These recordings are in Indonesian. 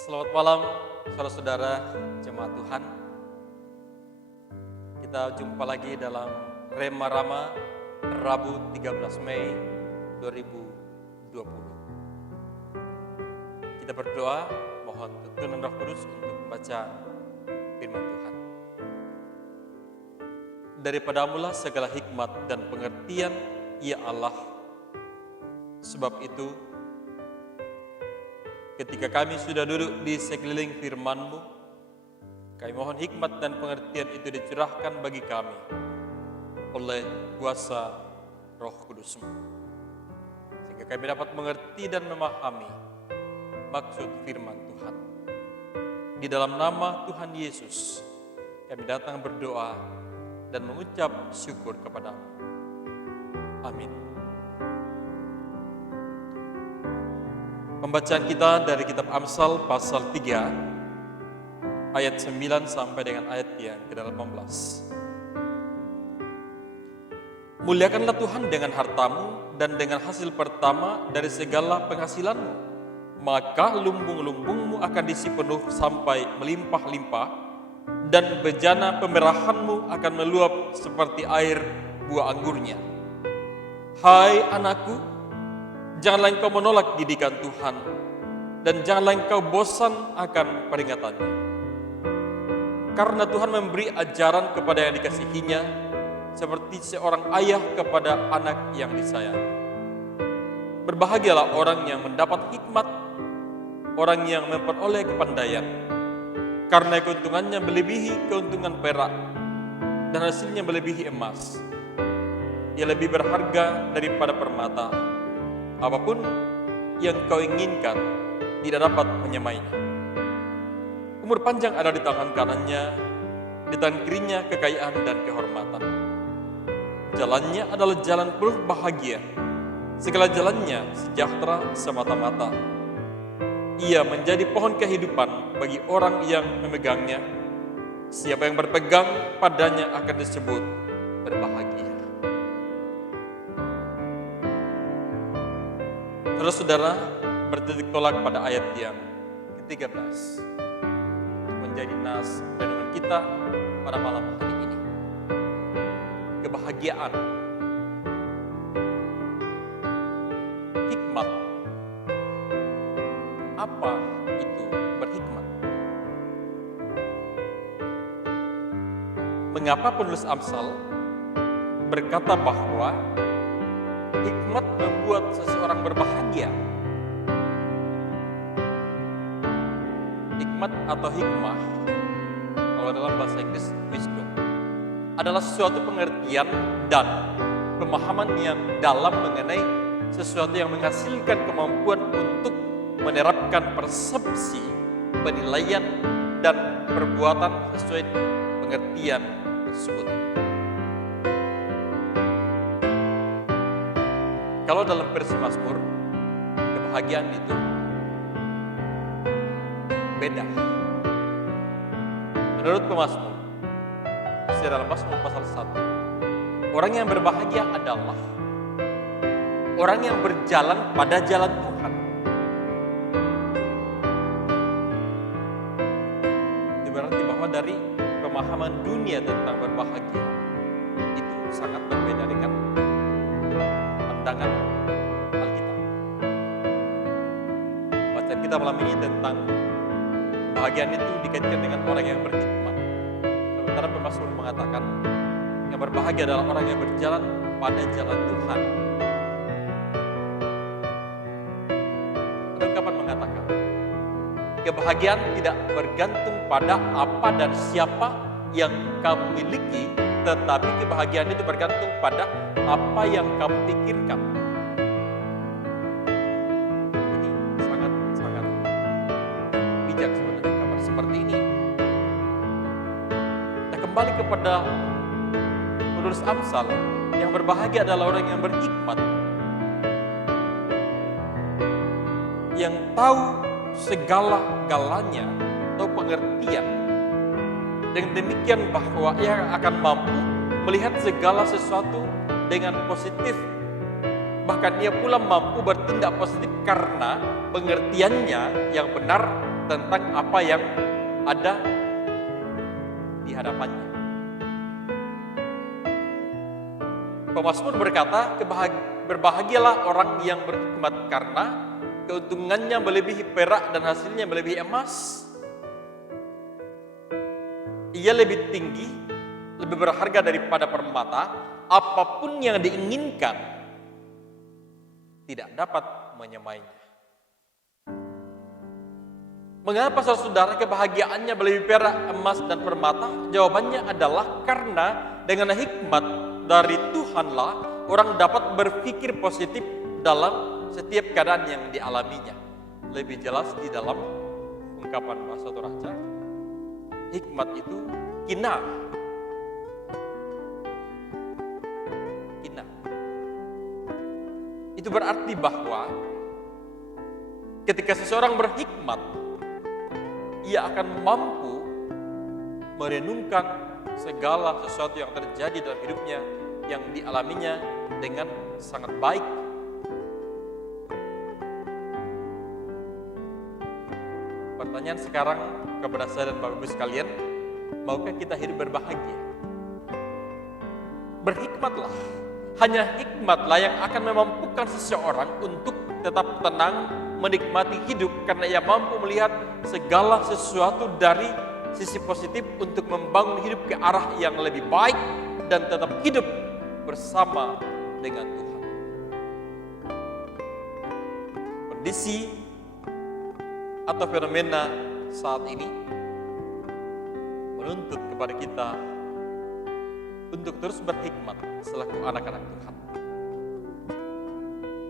Selamat malam, saudara-saudara jemaat Tuhan. Kita jumpa lagi dalam Rema Rama Rabu 13 Mei 2020. Kita berdoa mohon tuntunan Roh Kudus untuk membaca firman Tuhan. Daripadamulah segala hikmat dan pengertian, ya Allah. Sebab itu, ketika kami sudah duduk di sekeliling firman-Mu, kami mohon hikmat dan pengertian itu dicurahkan bagi kami oleh kuasa Roh Kudus-Mu, sehingga kami dapat mengerti dan memahami maksud firman Tuhan. Di dalam nama Tuhan Yesus, kami datang berdoa dan mengucap syukur kepada-Mu. Amin. Pembacaan kita dari kitab Amsal pasal 3 ayat 9 sampai dengan ayat yang ke-18. Muliakanlah Tuhan dengan hartamu dan dengan hasil pertama dari segala penghasilanmu, maka lumbung-lumbungmu akan diisi penuh sampai melimpah-limpah, dan bejana pemerahanmu akan meluap seperti air buah anggurnya. Hai anakku, janganlah engkau menolak didikan Tuhan, dan janganlah engkau bosan akan peringatannya. Karena Tuhan memberi ajaran kepada yang dikasihinya, seperti seorang ayah kepada anak yang disayang. Berbahagialah orang yang mendapat hikmat, orang yang memperoleh kepandaian, karena keuntungannya melebihi keuntungan perak, dan hasilnya melebihi emas. Ia lebih berharga daripada permata. Apapun yang kau inginkan tidak dapat menyamainya. Umur panjang ada di tangan kanannya, di tangan kirinya kekayaan dan kehormatan. Jalannya adalah jalan penuh bahagia, segala jalannya sejahtera semata-mata. Ia menjadi pohon kehidupan bagi orang yang memegangnya. Siapa yang berpegang padanya akan disebut berbahagia. Saudara-saudara, bertitik tolak pada ayat yang ke-13 menjadi nas renungan kita pada malam hari ini. Kebahagiaan, hikmat. Apa itu berhikmat? Mengapa penulis Amsal berkata bahwa hikmat membuat seseorang berbahagia? Hikmat atau hikmah, kalau dalam bahasa Inggris wisdom, adalah suatu pengertian dan pemahaman yang dalam mengenai sesuatu yang menghasilkan kemampuan untuk menerapkan persepsi, penilaian, dan perbuatan sesuai pengertian tersebut. Kalau dalam versi Mazmur, kebahagiaan itu beda. Menurut pemazmur, dalam Mazmur pasal 1, orang yang berbahagia adalah orang yang berjalan pada jalan Tuhan. Itu berarti bahwa dari pemahaman dunia tentang berbahagia itu sangat berbeda dengan pandangan Alkitab. Bacaan kita malam ini tentang kebahagiaan itu dikaitkan dengan orang yang berhikmat. Sementara pemazmur mengatakan yang berbahagia adalah orang yang berjalan pada jalan Tuhan. Ada ungkapan mengatakan kebahagiaan tidak bergantung pada apa dan siapa yang kamu miliki, tetapi kebahagiaan itu bergantung pada apa yang kamu pikirkan. Ini sangat bijak sebenarnya kabar seperti ini. Kita kembali kepada penulis Amsal, yang berbahagia adalah orang yang berhikmat, yang tahu segala-galanya atau pengertian. Dengan demikian bahwa ia akan mampu melihat segala sesuatu dengan positif. Bahkan ia pula mampu bertindak positif karena pengertiannya yang benar tentang apa yang ada di hadapannya. Pemazmur berkata, berbahagialah orang yang berhikmat karena keuntungannya melebihi perak dan hasilnya melebihi emas. Ia lebih tinggi, lebih berharga daripada permata. Apapun yang diinginkan tidak dapat menyamainya. Mengapa saudara kebahagiaannya melebihi perak, emas, dan permata? Jawabannya adalah karena dengan hikmat dari Tuhanlah orang dapat berpikir positif dalam setiap keadaan yang dialaminya. Lebih jelas di dalam ungkapan bahasa Toraja, hikmat itu kina. Itu berarti bahwa ketika seseorang berhikmat, ia akan mampu merenungkan segala sesuatu yang terjadi dalam hidupnya yang dialaminya dengan sangat baik. Pertanyaan sekarang kepada saya dan Bapak Ibu sekalian, maukah kita hidup berbahagia? Berhikmatlah. Hanya hikmatlah yang akan memampukan seseorang untuk tetap tenang menikmati hidup karena ia mampu melihat segala sesuatu dari sisi positif untuk membangun hidup ke arah yang lebih baik dan tetap hidup bersama dengan Tuhan. Kondisi atau fenomena saat ini menuntut kepada kita untuk terus berhikmat selaku anak-anak Tuhan,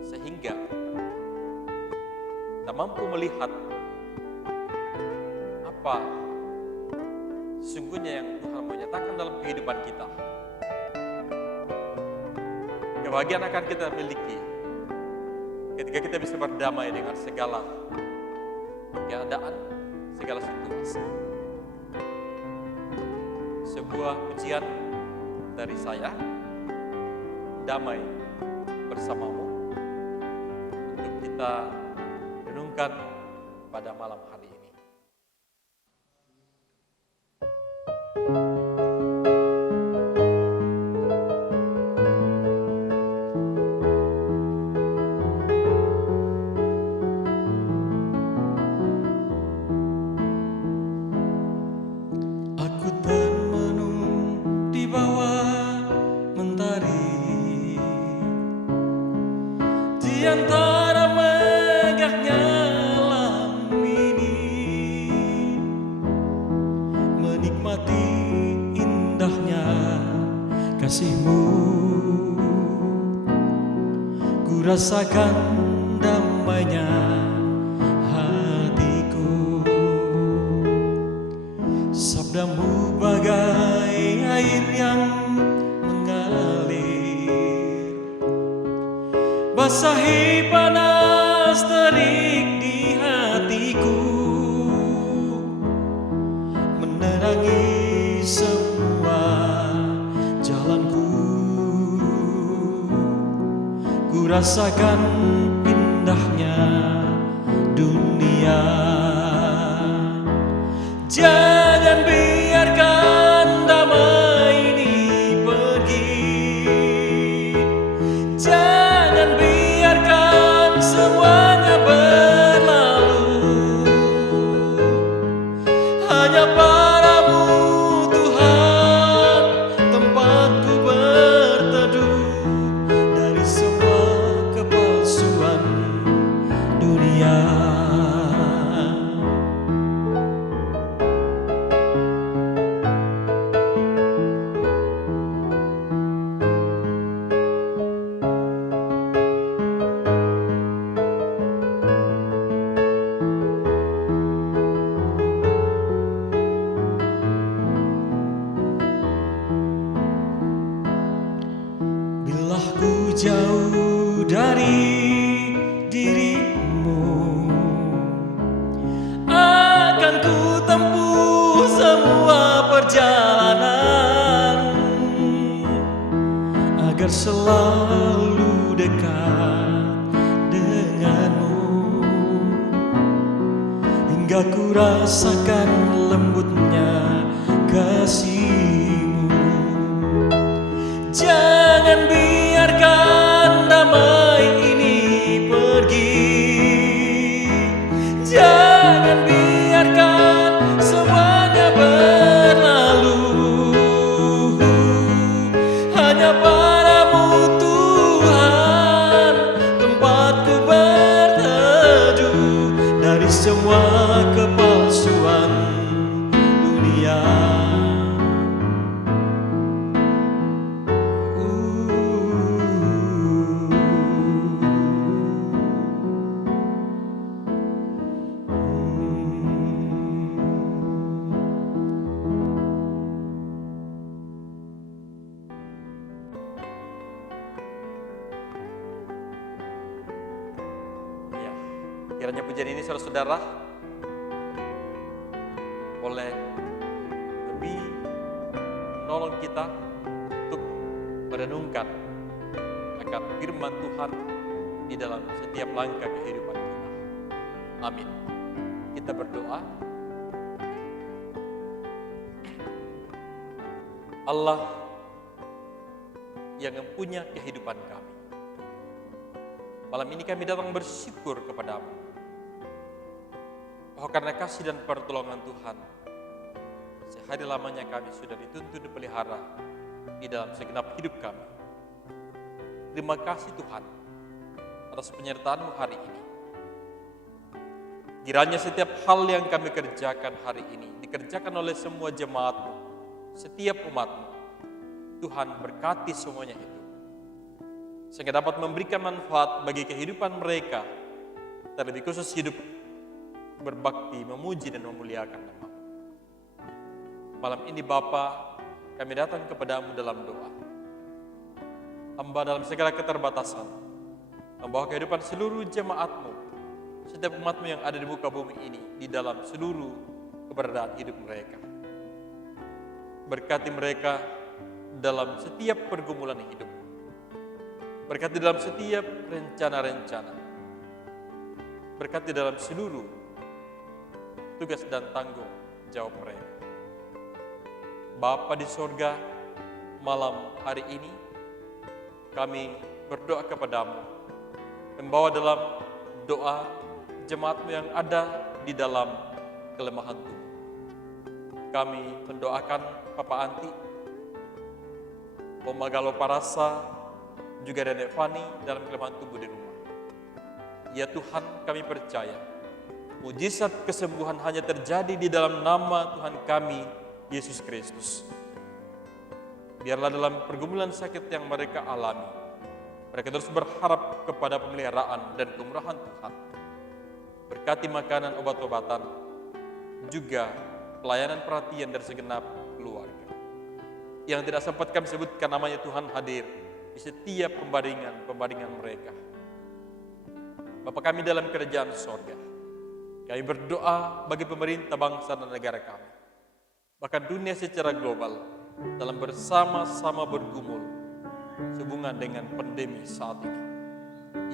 sehingga kita mampu melihat apa sesungguhnya yang Tuhan mau nyatakan dalam kehidupan kita. Kebahagiaan akan kita miliki ketika kita bisa berdamai dengan segala keadaan, segala situasi. Sebuah pujian dari saya, damai bersamamu, untuk kita renungkan pada malam hari ini. Aku termenung di bawah mentari, di antara megahnya alam ini, menikmati indahnya kasih-Mu. Ku rasakan damainya hatiku. Sabdamu bagai air yang mengalir, basahi panas terik di hatiku, menerangi semua jalanku. Ku rasakan indahnya dunia. Jangan biarkan damai ini pergi. Jangan biarkan semuanya berlalu. Hanya padamu Tuhan tempatku berteduh dari semua kepalsuan dunia. Bila ku jauh dari diri-Mu, akan ku tempuh semua perjalanan agar selalu dekat dengan-Mu, hingga ku rasakan lembutnya kasih-Mu. Jangan biarkan damai ini pergi, jangan biarkan semuanya berlalu. Hanya padamu Tuhan tempatku berteduh dari semua kepalsuan dunia. Ya, kiranya pujian ini saudara-saudara boleh lebih menolong kita untuk merenungkan akan firman Tuhan di dalam setiap langkah kehidupan kita. Amin. Kita berdoa. Allah yang mempunyai kehidupan kami, malam ini kami datang bersyukur kepadamu bahwa karena kasih dan pertolongan Tuhan, sehari lamanya kami sudah dituntun dipelihara di dalam segenap hidup kami. Terima kasih Tuhan atas penyertaan-Mu hari ini. Kiranya setiap hal yang kami kerjakan hari ini dikerjakan oleh semua jemaat-Mu, setiap umat-Mu. Tuhan berkati semuanya itu, sehingga dapat memberikan manfaat bagi kehidupan mereka, terlebih khusus hidup berbakti, memuji dan memuliakan nama-Mu. Malam ini Bapa, kami datang kepadamu dalam doa. Hamba dalam segala keterbatasan membawa kehidupan seluruh jemaat-Mu, setiap umat-Mu yang ada di muka bumi ini, di dalam seluruh keberadaan hidup mereka. Berkati mereka dalam setiap pergumulan hidup, berkati dalam setiap rencana-rencana, berkati dalam seluruh tugas dan tanggung jawab mereka. Bapa di sorga, malam hari ini kami berdoa kepadamu, membawa dalam doa jemaat-Mu yang ada di dalam kelemahan tubuh. Kami mendoakan Papa Anti, Oma Galo Parasa, juga Nenek Fani dalam kelemahan tubuh di rumah. Ya Tuhan, kami percaya mujizat kesembuhan hanya terjadi di dalam nama Tuhan kami, Yesus Kristus. Biarlah dalam pergumulan sakit yang mereka alami, mereka terus berharap kepada pemeliharaan dan kemurahan Tuhan. Berkati makanan, obat-obatan, juga pelayanan perhatian dari segenap keluarga. Yang tidak sempat kami sebutkan namanya, Tuhan hadir di setiap pembaringan mereka. Bapa kami dalam kerajaan sorga, kami berdoa bagi pemerintah bangsa dan negara kami, bahkan dunia secara global, dalam bersama-sama bergumul sehubungan dengan pandemi saat ini.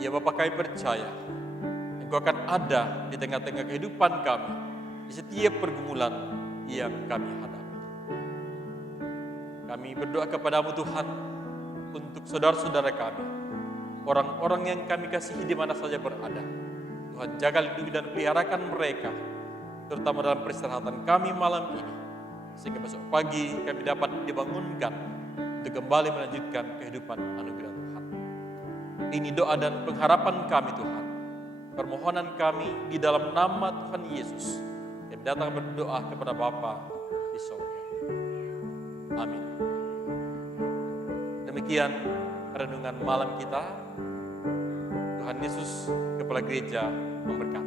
Ya Bapa, kami percaya Engkau akan ada di tengah-tengah kehidupan kami, di setiap pergumulan yang kami hadapi. Kami berdoa kepadamu Tuhan, untuk saudara-saudara kami, orang-orang yang kami kasihi di mana saja berada. Tuhan jaga, lindungi dan peliharakan mereka, terutama dalam peristirahatan kami malam ini, sehingga besok pagi kami dapat dibangunkan untuk kembali melanjutkan kehidupan anugerah Tuhan. Ini doa dan pengharapan kami Tuhan, permohonan kami di dalam nama Tuhan Yesus, yang datang berdoa kepada Bapa di sorga. Amin. Demikian renungan malam kita. Tuhan Yesus, Kepala Gereja, memberkati.